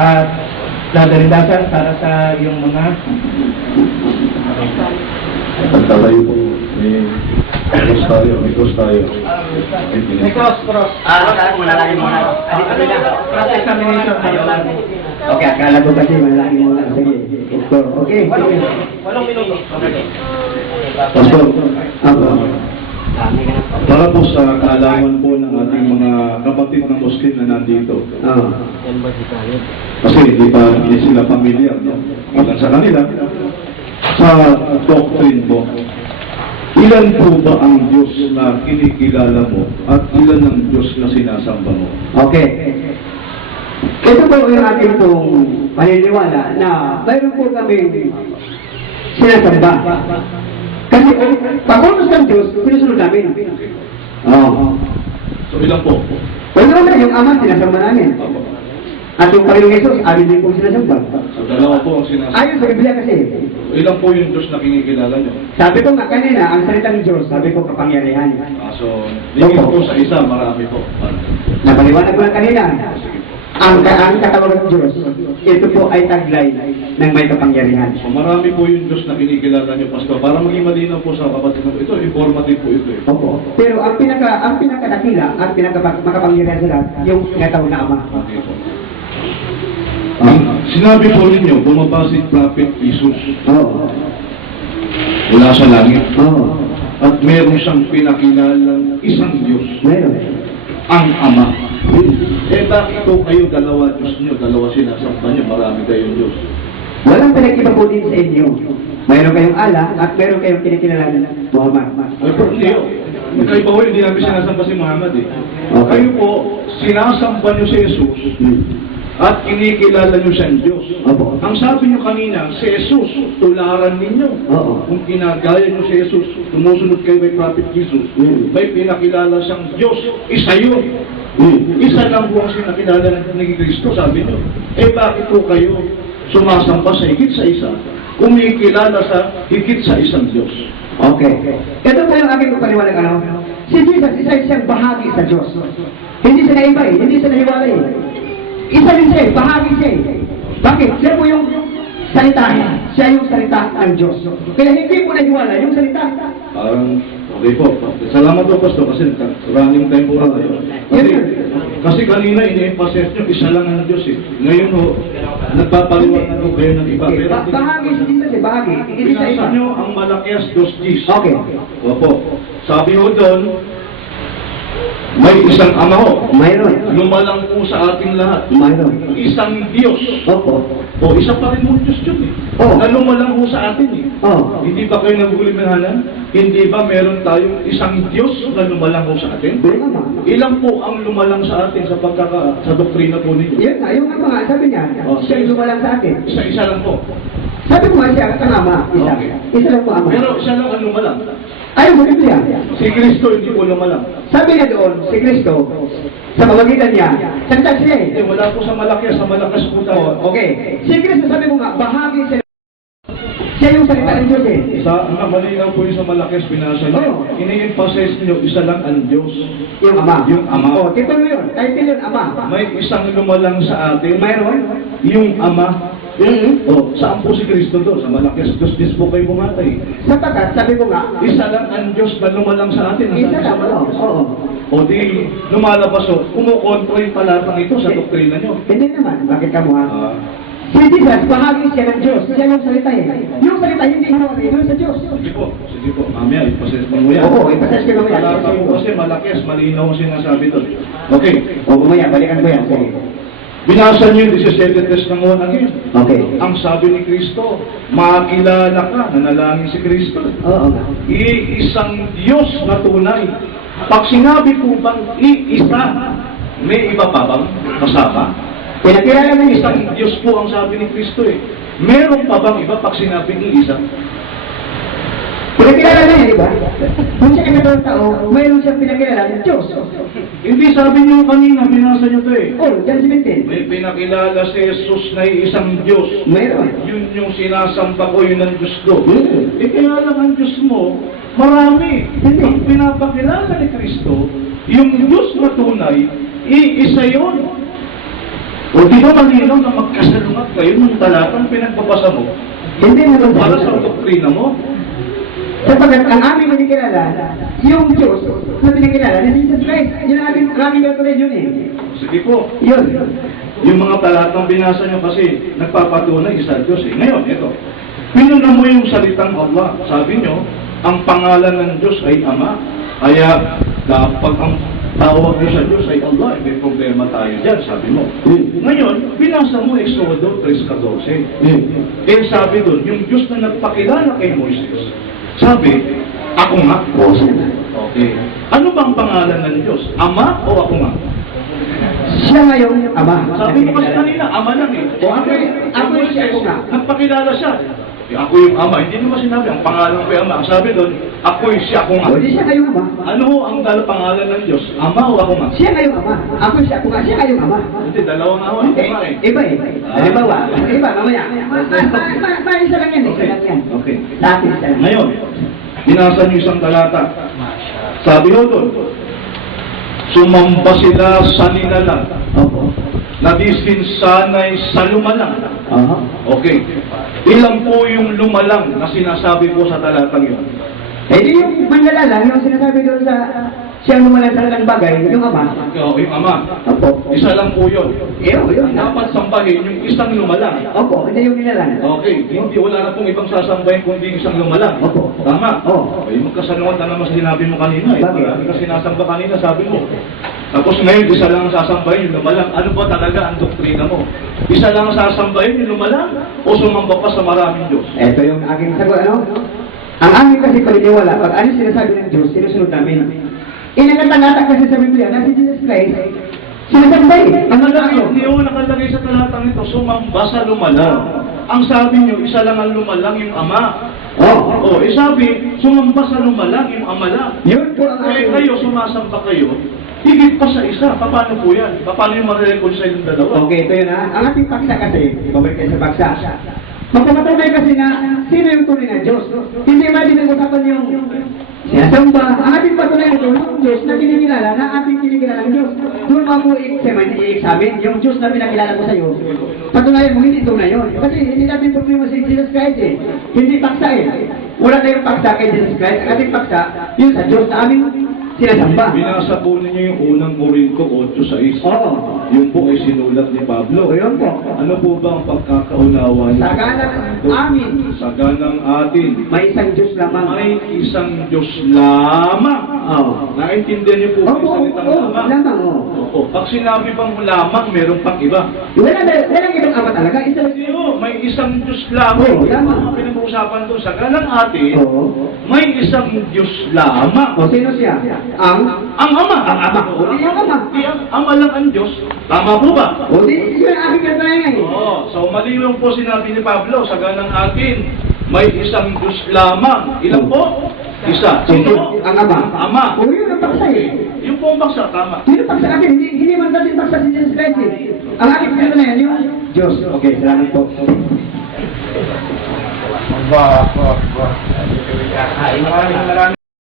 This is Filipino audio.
At dadalindasal para sa iyong mga Pagtalayo po, may cross tayo. may cross. Malaki muna. Cross examination. Okay, akala ko kasi malaki muna. Sige. Okay. Walong minuto. Pastor, para po sa kaalaman po ng ating mga kapatid ng Muslim na nandito. Kasi hindi sila pamilyar, no? Ilan sa kanila, sa doctrine po, ilan po ba ang Diyos na kinikilala mo at ilan ang Diyos na sinasamba mo? Okay. Ito po yung ating pong paniniwala na mayroon po kami sinasamba. Kasi pag-utos ng Diyos, sinusunod namin. So ilan po? Wala na yung Ama, sinasamba namin. At yung Panginoong Jesus, amin din po sinasamba. So dalawa po ang sinasamba. Ayon sa Biblia kasi, Ilan po yung Diyos na kinikilala nyo? sabi ko nga kanina, ang salitang Diyos, sabi ko kapangyarihan. So, lingin po sa isa, marami po. Napaliwanag ko lang kanina. Ang katawag ng Diyos, ito po ay taglay ng may kapangyarihan. So marami po yung Diyos na kinikilala nyo, Pastor. Para maging malinaw po sa kapatid na ito, informative po ito. Opo. Pero ang pinakadakila, ang makapangyarihan sa lahat, yung tinatawag na Ama. Okay po. Sinabi po ninyo, bumaba si Prophet Jesus Oo. mula sa langit. Oo. At meron siyang pinakilalang isang Diyos, Meron. ang Ama. Eh bakit po kayo dalawa Diyos nyo, dalawa sinasamba nyo, marami kayong Diyos? Walang pinag-iba po din sa inyo. Mayroon kayong Allah at meron kayong kinikilala na Muhammad. Ay po, hindi o. Kayo po, hindi namin sinasamba si Muhammad eh. Okay. Kayo po, sinasamba nyo si Jesus at kinikilala nyo siyang Diyos. Opo. Ang sabi nyo kanina, si Jesus, tularan ninyo. Oo. Kung kinagaya nyo si Jesus, tumusunod kayo kay Prophet Jesus, may pinakilala siyang Diyos, isa yun. Isa lang po ang sinakilala ng Kristo, sabi nyo. Eh bakit po kayo sumasamba sa higit sa isa, kumikilala sa higit sa isang Diyos? Okay. Ito po yung aking paniwalag ano. Si Jesus, isa siyang bahagi sa Diyos. Hindi siya naiba eh. Hindi siya nahiwalay eh. Isa rin siya eh. Bahagi siya eh. Bakit? Siya po yung salita niya. Siya yung salita ng Diyos. Kaya hindi po nahiwalay yung salita. Parang, okay po. Salamat po, Pastor, kasi running time po na tayo. Kasi kanina, ini-emphasize nyo, isa lang ang Diyos eh. Ngayon ho, nagpapaliwanag ko kayo ng iba. Pero Bahagi si Jesus eh. Bahagi. Hindi siya iba. pinasa nyo ang Malakias 2:10. Okay. Opo. Sabi ho doon, may isang Ama ho. Mayroon. Lumalang po sa ating lahat. Mayroon. Isang Diyos. Opo. O, isa pa rin mo Diyos yun eh. Oo. Na lumalang po sa atin eh. Oo. Hindi ba kayo nagugulimahanan? Hindi ba meron tayong isang Diyos na lumalang po sa atin? Pero naman. Ilan po ang lumalang sa atin sa doktrina po ninyo? Yun nga, yung Ama nga, sabi niya, siya yung lumalang sa atin. Isa-isa lang po. Sabi ko nga siya, ang Ama, isa. Okay. Isa lang po Ama. Pero siya lang ang lumalang. Ayaw mo Biblia. Si Kristo hindi po lumalang. Sabi niya doon, si Kristo, sa pamagitan niya, salita siya eh. Eh, wala po sa malakas po tayo. Okay. Si Kristo, sabi ko nga, bahagi siya. Siya yung salita ng Diyos eh. Malinaw po yung sa Malakias binasa niyo. Oo. Ini-emphasize niyo, isa lang ang Diyos. Yung Ama. Yung Ama. Oh, titulo yun. Title yun, Ama. May isang lumalang sa atin. Mayroon. Yung Ama. Oh, saan po si Kristo doon? Sa Malakias 2:10 po kayo bumatay. Sapagkat, sabi ko nga, Isa lang ang Diyos na lumalang sa atin. Ang isa sabi sa lang, Malakias. oo. O di, lumalabas o, kumukontra yung talatang ito sa doktrina nyo. Hindi naman, bakit ka mo ha? Ah, Si Jesus, bahagi siya ng Diyos. Siya yung salita eh. Yung salita, hindi hinawari, yun sa Diyos. sige po, mamaya, ipasas mo yan. Oo, ipasas ko mamaya. Talata po kasi Malakias, malinaw ang sinasabi doon. Okay, O, mamaya, balikan ko yan. Sige. binasa niyo yung 17 test ng unang yun. Okay. Ang sabi ni Kristo, makilala ka, nanalangin si Kristo. Oo. Iisang Diyos na tunay. Pag sinabi po bang iisa, may iba pa bang kasama? Pinakilala mo yung Isang Diyos po ang sabi ni Kristo eh. Meron pa bang iba pag sinabing iisa? Pinakilala niya, di ba? Kung siya kinatawang tao, mayroon siyang pinakilala ng Diyos. Hindi sabi niyo kanina, binasa niyo to eh. Oh, John 17. May pinakilala si Jesus na isang Diyos. Mayroon. Yun yung sinasamba ko, yun ang Diyos ko. Eh kaya lang ang Diyos mo, marami. Ang pinapakilala ni Kristo, yung Diyos na tunay, iisa yun. O di ba malinaw na magkasalungat kayo ng talatang pinagbabasa mo Hindi naman para sa doktrina mo? Sapagkat ang aming kinikilala, yung Diyos na pinakilala na si Jesus Christ. Yun ang aming doctrine yun eh. Sige po. Yun. Yung mga talatang binasa nyo kasi nagpapatunay isa Diyos eh. Ngayon, ito. Pinuna mo yung salitang Allah. Sabi nyo, ang pangalan ng Diyos ay Ama. Kaya kapag ang tawag nyo sa Diyos ay Allah, may problema tayo dyan, sabi mo. Ngayon, binasa mo Exodo 3:14. Eh sabi doon, yung Diyos na nagpakilala kay Moises, sabi, ako nga. Okay. Ano bang pangalan ng Diyos? Ama o ako nga? Siya ngayong Ama. Sabi mo kasi kanina, Ama lang eh. O ako siya, ako nga. Nagpakilala siya. Eh, ako yung Ama. Hindi naman sinabi, ang pangalan ko yung Ama. Ang sabi doon, ako'y siya, ako nga. O di siya ngayong Ama. Ano ho ang pangalan ng Diyos? Ama o ako nga? Siya ngayong Ama. Ako siya, ako nga. Siya ngayong Ama. Hindi, dalawang ako. Ako nga eh. Iba eh. Halimbawa, iba, mamaya. Isa lang yan eh. Isa lang yan. Okay. Sa akin, isa lang. Ngayon, binasa niyo isang talata. Sabi ho doon, sumamba sila sa nilalang. Opo. Nadisinsanay sa lumalang. Aha. Okay. Ilan po yung lumalang na sinasabi po sa talatang yun? Eh di yung manlalala, yung sinasabi doon sa siyang lumalang sa ng bagay, yung Ama. Yung Ama. Opo. Isa lang po yun. Yun. Dapat sambahin yung isang lumalang. Opo, hindi yung nilalang. Okay, hindi wala na pong ibang sasambahin kundi isang lumalang. Opo. Tama? Oo. Ay, magkasalungat na naman sa sinabi mo kanina. Eh. Bakit? Marami ka sinasamba kanina, sabi mo. Tapos ngayon, isa lang ang sasambahin, yung lumalang. Ano ba talaga ang doktrina mo? Isa lang ang sasambahin, yung lumalang? O sumamba ka sa maraming Diyos? Ito yung aking sagot, ano? Ang aming kasi paniniwala, pag ano sinasabi ng Diyos, sinusunod namin. Inakatangata kasi sa Biblia na si Jesus Christ, sinasambay. Ang Hindi mo nakalagay sa talatang ito, sumamba sa lumalang. Ang sabi niyo, isa lang ang lumalang, yung Ama. Oh. O, sabi, sumamba sa lumalang, yung Ama lang. Yun po ang Kaya aking... kayo, sumasamba kayo, higit pa sa isa. Paano po yan? Paano yung marireconcile yung dalawa? Okay, ito yun ha. Ang ating paksa kasi, babalik tayo sa paksa. Magpapatunay kasi na sino yung tunay na Diyos. Hindi ba din usapan yung sinasamba. Ang ating patunay ito, yung Diyos na kinikilala, na ating kinikilala ng Diyos. Doon mo po i-examine, yung Diyos na pinakilala ko sa iyo. Patunayan mo, hindi tunay yun. Kasi hindi natin problema si Jesus Christ eh. Hindi paksa eh. Wala tayong paksa kay Jesus Christ. Ang ating paksa, yun sa Diyos na aming sinasamba. Binasa po ninyo yung unang Korinto 8:6. Oo. Yung po ay sinulat ni Pablo. O yun po. Ano po ba ang pagkakaunawa niyo? Sa ganang amin, Sa ganang atin, may isang Diyos lamang. may isang Diyos lamang. Oo. Naintindihan niyo po ba yung Opo, salitang oo, lamang? lamang, oo. Opo. Pag sinabi bang lamang, meron pang iba. Walang ibang ama talaga. Isa lang. Hindi ho, may isang Diyos lamang. Oo, lamang. Ang pinag-uusapan doon, sa ganang atin, Oo. may isang Diyos lamang. O sino siya? Ang Ang Ama. Ang Ama. O di yung Ama. Di ang Ama lang ang Diyos. Tama po ba? O di yun ang aking katayan eh. Oo. So maliwang po sinabi ni Pablo, sa ganang atin, may isang Diyos lamang. Ilan po? Isa. Sino? Ang Ama. Ama. O yun ang paksa eh. Yung po ang baksa, tama. Sino paksa akin? Hindi man natin paksa si Jesus Christ eh. Ang aking katayan yung Diyos. Okay, salamat po. Ba. Maraming